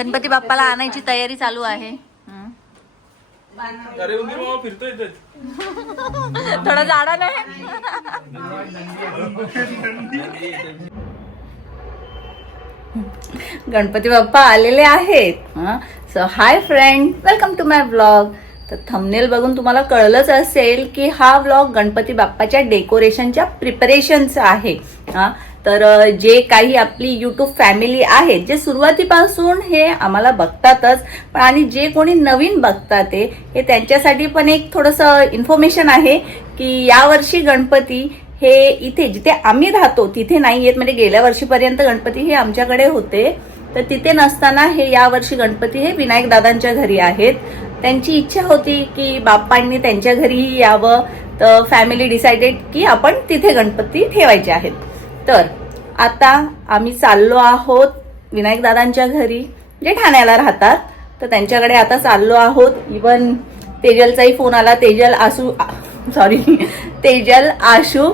गणपती बाप्पाला आणायची तयारी चालू आहे. थोडा जाडा नाही. गणपती बाप्पा आलेले आहेत. So hi friend, welcome to my vlog. तर थंबनेल बघून तुम्हाला कळलंच असेल की हा व्लॉग गणपती बाप्पाच्या डेकोरेशनच्या प्रिपरेशनचा आहे. तर जे काही आपली यूट्यूब फॅमिली आहे, जे सुरुवातीपासून हे आम्हाला बघतातच, पण आणि जे कोणी नवीन बघतात हे त्यांच्यासाठी पण एक थोडंसं इन्फॉर्मेशन आहे की यावर्षी गणपती हे इथे जिथे आम्ही राहतो तिथे नाही आहेत. म्हणजे गेल्या वर्षीपर्यंत गणपती हे आमच्याकडे होते, तर तिथे नसताना हे यावर्षी गणपती हे विनायक दादांच्या घरी आहेत. त्यांची इच्छा होती की बाप्पांनी त्यांच्या घरीही यावं, तर फॅमिली डिसाइडेड की आपण तिथे गणपती ठेवायचे आहेत. तर आता आम्ही चाललो आहोत विनायक दादांच्या घरी, जे ठाण्याला राहतात, तर त्यांच्याकडे आता चाललो आहोत. इवन तेजलचाही फोन आला. तेजल आशू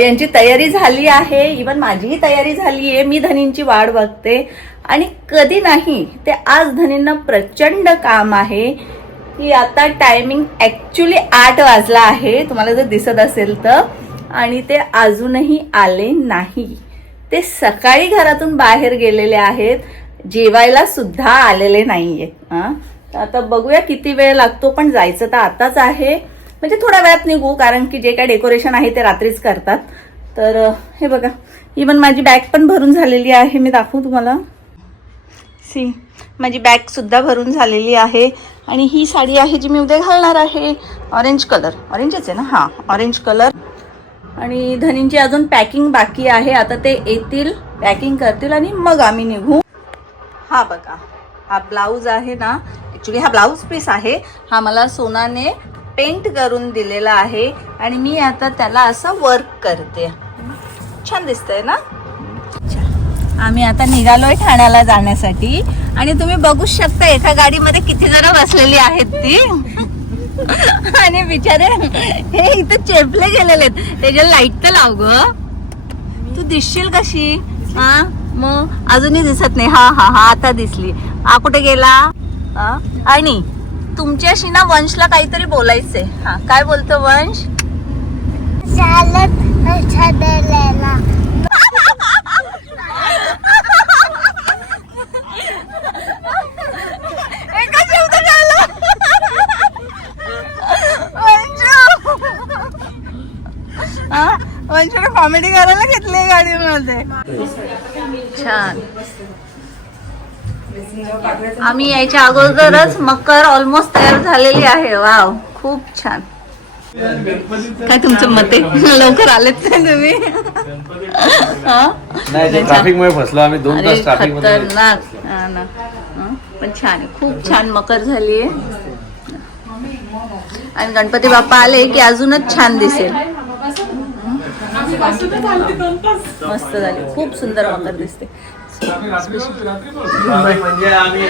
यांची तयारी झाली आहे. इवन माझीही तयारी झाली आहे. मी धनींची वाट बघते आणि कधी नाही ते आज धनींना प्रचंड काम आहे की आता टायमिंग ऍक्च्युली 8 वाजला आहे, तुम्हाला जर दिसत असेल तर, आणि ते अजूनही आले नाही. ते सकाळी घरातून बाहेर गेलेले आहेत, जेवायला सुद्धा आलेले नाहीयेत. आता बघूया किती वेळ लागतो, पण जायचं तर आताच आहे. म्हणजे थोड्या वेळात निघू, कारण की जे काय डेकोरेशन आहे ते रात्रीच करतात. तर हे बघा, इवन माझी बॅग पण भरून झालेली आहे. मी दाखवू तुम्हाला. सी, माझी बॅग सुद्धा भरून झालेली आहे. आणि ही साडी आहे जी मी उद्या घालणार आहे. ऑरेंज कलर, ऑरेंजच आहे ना? हां, ऑरेंज कलर. आणि धनींची अजून पॅकिंग बाकी आहे. आता ते येतील, पॅकिंग करतील आणि मग आम्ही निघू. हा बघा, हा ब्लाऊज आहे ना, ॲक्च्युली हा ब्लाऊज पीस आहे. हा मला सोनाने पेंट करून दिलेला आहे आणि मी आता त्याला असं वर्क करते. छान दिसतंय ना? आम्ही आता निघालोय ठाण्याला जाण्यासाठी. आणि तुम्ही बघू शकता एका गाडीमध्ये किती जण बसलेली आहेत ती. आणि बिचारे हे इथे चेपले गेलेले आहेत. त्याच्या लाईट तर लाव ग, तू दिसशील कशी? हा, मग अजूनही दिसत नाही. हा हा हा, आता दिसली. हा कुठे गेला? आणि तुमच्याशी ना वंशला काहीतरी बोलायचंय. हा, काय बोलतो वंश? वंशला कॉमेडी करायला घेतली गाडीमध्ये. छान. आम्ही यायच्या अगोदरच मकर ऑलमोस्ट तयार झालेली आहे. वाव, खूप छान. काय तुमचं मत आहे? लवकर आलेत तुम्ही? ट्रॅफिक मुळे फसलो आम्ही. 2 तास ट्रॅफिक मध्ये. पण छान आहे, खूप छान मकर झाली आहे. आणि गणपती बाप्पा आले की अजूनच छान दिसेल. मस्त झाली, खूप सुंदर मकर दिसते. म्हणजे आम्ही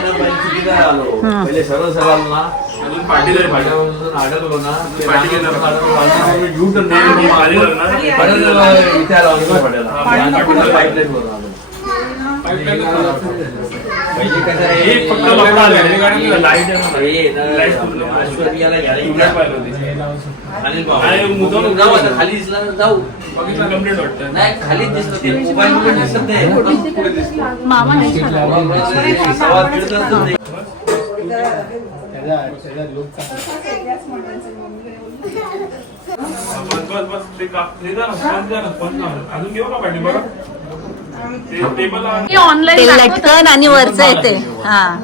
आलो पहिले सर्व आलो ना, अडकलो ना, इथे खाली जाऊ खाली दिसत मोबाईल दिसत नाही. मामा नाही ऑनलाईन लटकन आणि वरच येते. हा,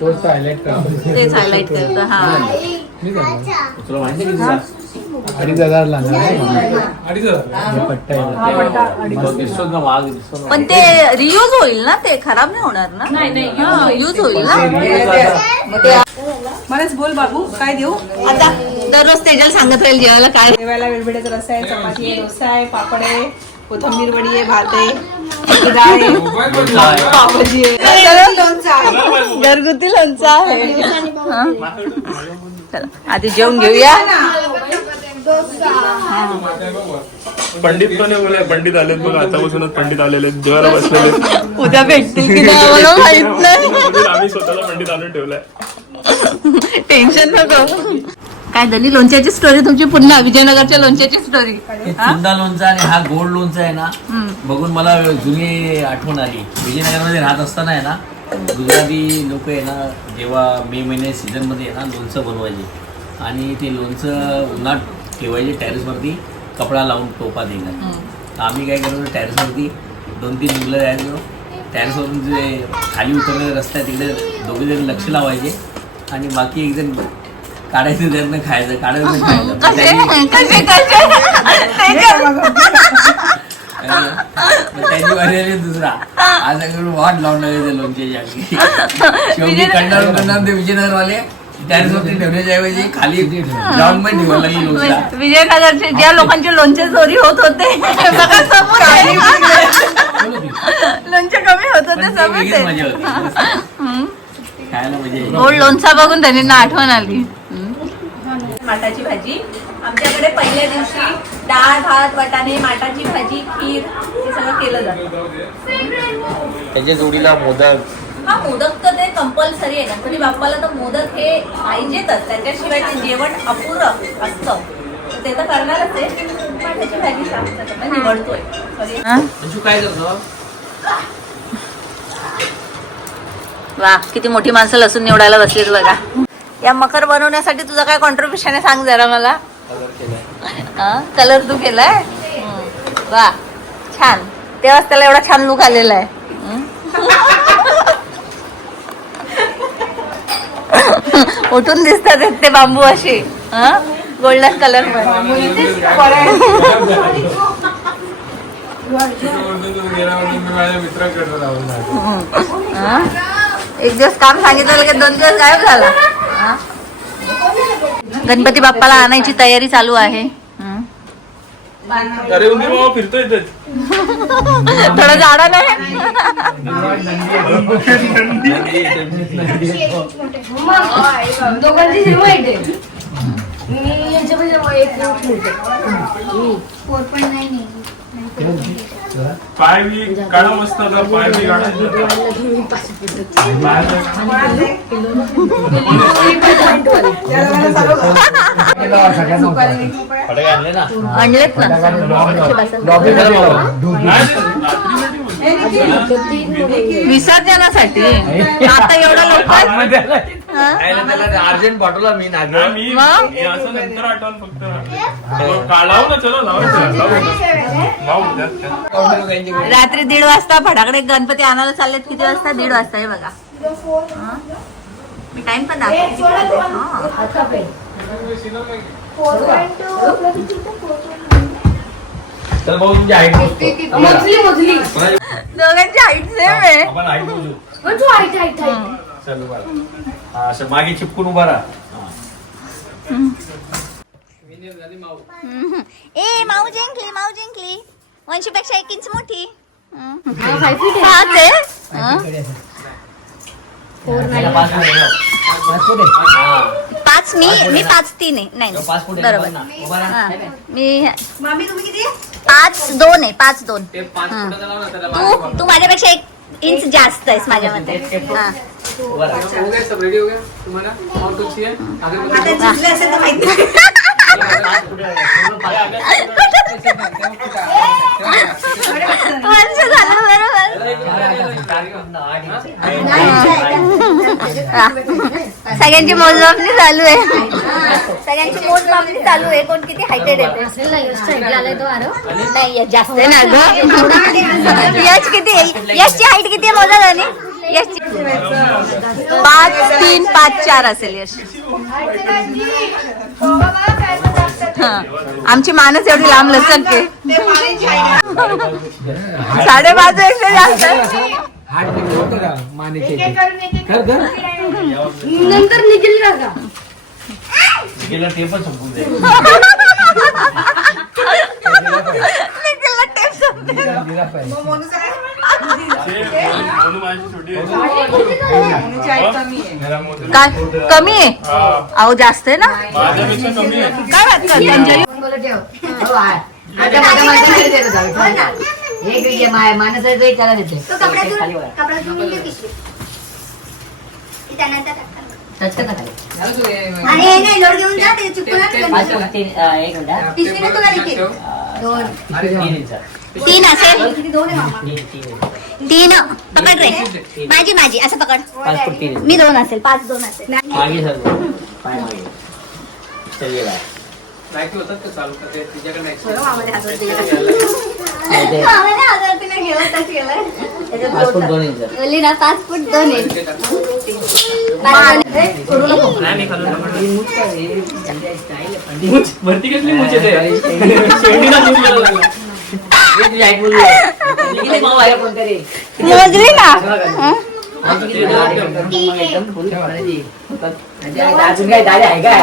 तेच हायलाइट करतो. हा, 2,500 पण ते रियूज होईल ना, ते खराब नाही होणार ना? नाही, यूज होईल ना. मलाच बोल बाबू, काय देऊ आता? दररोज तेजल सांगत राहील जेवायला काय जेवायला. वेळवेळेचा रस्सा आहे, चपाती आहे, डोसा आहे, पापड आहे, कोथिंबीर वडी आहे, भात आहे, डाळ आहे, पावभाजी आहे, लोणचं आहे, घरगुती लोणचं आहे. चला आधी जेवून घेऊया. पंडित पण बोलाय, पंडित आलेत बघ, आतापासूनच पंडित आलेले आहेत, जेवायला बसलेले आहेत. उद्या भेटतील की नाही आम्हाला माहित नाही. म्हणून आम्ही स्वतःला पंडित आणून ठेवलाय. टेन्शन नको. काय झाली लोणच्याची स्टोरी तुमची, पुन्हा विजयनगरच्या लोणच्याची स्टोरी? हे चुंदा लोणचा आणि हा गोड लोणचा आहे ना, बघून मला जुनी आठवण आली. विजयनगरमध्ये राहत असताना आहे ना, गुजराती लोक आहे ना, जेव्हा मे महिने सीझन मध्ये आहे ना लोणचं बनवायचे आणि ते लोणचं उन्हात ठेवायचे टेरेसवरती कपडा लावून टोपा देणार. आम्ही काय करतो, टेरेसवरती 2-3 मुलं जायचो, टेरेसवरून जे खाली उतरलेले रस्ता आहे तिकडे दोघे जण लक्ष लावायचे आणि बाकी एक जण काढायचं त्यातनं खायचं, काढायचं खायचं. त्यांची वारी आली दुसरा आज वाट लावून लागले लोणच्याची आम्ही. शेवटी कंटाळून ते विजयनगरवाले टेरेसवरती ठेवण्याच्या ऐवजी खाली ग्राउंड मध्ये ठेवायला लागली लोणचा. विजयनगरचे ज्या लोकांचे लोणचे चोरी होत होते बघा समोर आहे. लोणचे कमी होत होते समोर वेगळीच ते. मजा होती खायला. म्हणजे गोड लोणचा बघून त्यांना आठवण आली. माठाची भाजी आमच्याकडे पहिल्या दिवशी डाळ भात वाटाणे माठाची भाजी खीर हे सगळं केलं जातं. त्याच्या जोडीला मोदक. हा मोदक तर ते कंपल्सरी आहे. गणपती बाप्पाला तर मोदक हे पाहिजेतच, त्याच्याशिवाय ते जेवण अपुरं असतं. ते तर करणारच आहे. माठाची भाजी साफ निवडतोय. म्हणजे काय करतो, वा किती मोठी माणसं लसूण निवडायला बसलीत बघा. या मकर बनवण्यासाठी तुझं काय कॉन्ट्रीब्युशन आहे सांग जरा मला. कलर तू केलाय, वा छान. तेव्हाच त्याला एवढा छान लुक आलेला आहे. उठून दिसतात ते बांबू असे गोल्डन कलर एक दिवस काम सांगितलं की 2 दिवस गायब झाला. गणपती बाप्पाला आणायची तयारी चालू आहे. अरे उंदीर मामा फिरतोय इथेच. थोडं झाडा नाही. दोघांची जेव्हा येते पाय बी काढा मस्त, पाय बी आणलेत ना विसर्जनासाठी. आता एवढा लवकर अर्जंट पाठवला मी असं नंतर आठवण फक्त काढावं ना. चलो रात्री 1:30 वाजता फटाकडे गणपती आणायला चाललेत. किती वाजता? 1:30 वाजता. हे बघा मी टाइम पण दाखवते. तर भाऊ तुमची हाईट मोजली दोघांची हाईट सेम आहे. आपण हाईट मोजू. चल उभा राहा. असं मागे चिपकून उभा राहा. ए माऊ जिंकली. वंशीपेक्षा 1 इंच मोठी. पाच मी 5'3" आहे. नाही बरोबर. मी 5'2" आहे. 5'2". तू माझ्यापेक्षा 1 इंच जास्त आहेस माझ्यामध्ये. सगळ्यांची मोजमापणी चालू आहे. कोण किती हायटेड आहे. नाही जास्त आहे ना ग. यश किती आहे? यशची हाईट किती आहे मोजा झाली? यशची 5'3", 5'4" असेल यश. आमची मानच एवढी लांब लचकते. 5.5 पेक्षा जास्त. नंतर निघेल का गेलं ते पण संपून जाईल. काय कमी आहे? अहो जास्त आहे ना. माझ्यापेक्षा कमी आहे. काय बात करते? बोलत ठेव हो आहे. आता माझ्या माणसाकडे देतो जाऊ. एक ये माणसाचं एक त्याला देते खाली वर. टच कर ना खाली. पाच फूट तीन, एक मिनिट. दोन. 3 असेल. तीन. 3 पकड रे. माझी असं पकड. 5 फूट 3 मी 2 असेल. 5 2 असेल. मागे सर पाय मागे चलिए बाय. पाच फूट 2 इंच. बोलली ना 5 फूट 2 इंच. भरती कसली मुचे ते मोजली ना. अजून काय दाढी आहे काय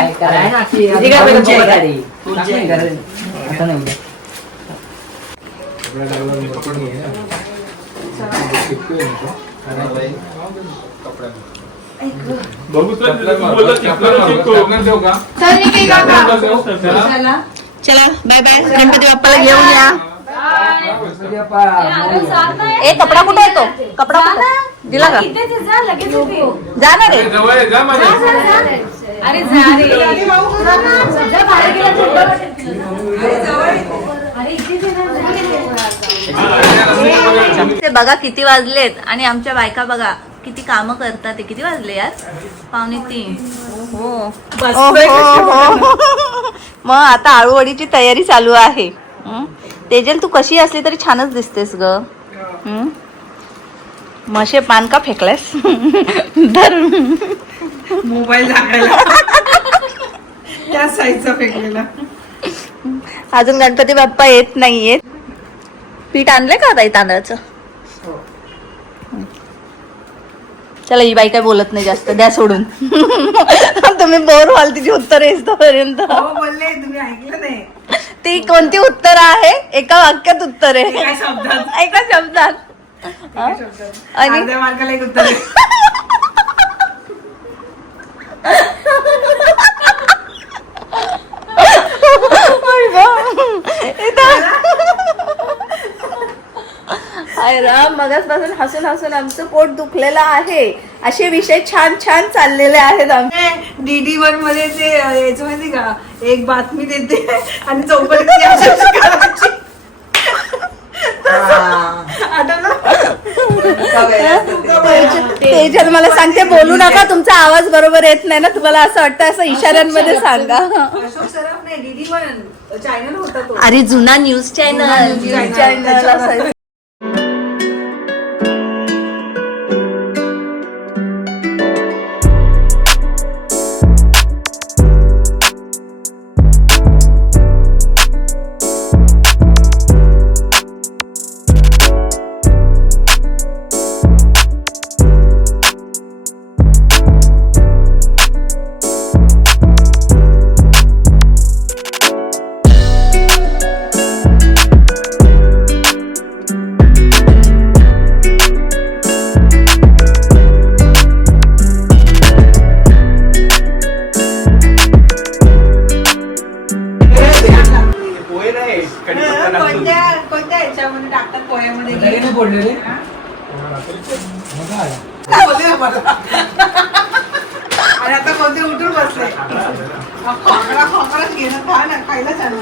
बघू तर बोलला चला बाय बाय. गणपती बाप्पाला घेऊन या. ए कपडा कुठे आहे तो? कपडा कुठे दिला का? जा ना रे. ते बघा किती वाजलेत आणि आमच्या बायका बघा किती कामं करतात. ते किती वाजले यार? 2:45. हो. मग आता आळूवडीची तयारी चालू आहे. तेजल तू कशी असली तरी छानच दिसतेस ग. मशे पान का फेकलास? धर. मोबाईल झाकायला त्या साईजचा फेकलेला. अजून गणपती बाप्पा येत नाहीयेत. पीठ आणलंय का ताई तांदळाचं? चला ही बाई काय बोलत नाही जास्त. द्या सोडून. तुम्ही बोर व्हाल तिची उत्तर येईपर्यंत. बोलले तुम्ही ऐकलं नाही. ती कोणती उत्तर आहे? एका वाक्यात उत्तर आहे. एका शब्दात. एका शब्दात. आणि अर्ध्या मार्काला एक उत्तर आहे. अरे राम, मगाचपासून हसून हसून आमचं पोट दुखलेलं आहे. असे विषय छान छान चाललेले आहेत आमचे. DD1 मध्ये ते याचं माहिती का, एक बातमी देते आणि चौकटी करायची. तेजल मला सांगते बोलू नका, तुमचा आवाज बरोबर येत नाही ना. तुम्हाला असं वाटतं असं इशाऱ्यांमध्ये सांगा. अशोक सराफ नाही, DD1 चॅनल होता तो. अरे जुना न्यूज चॅनल असायचं. कोणत्या ह्याच्यामध्ये टाकतात पोह्यामध्ये? आणि आता कोणते उठून बसले. खोकला घेणं खा ना, खायला चालू.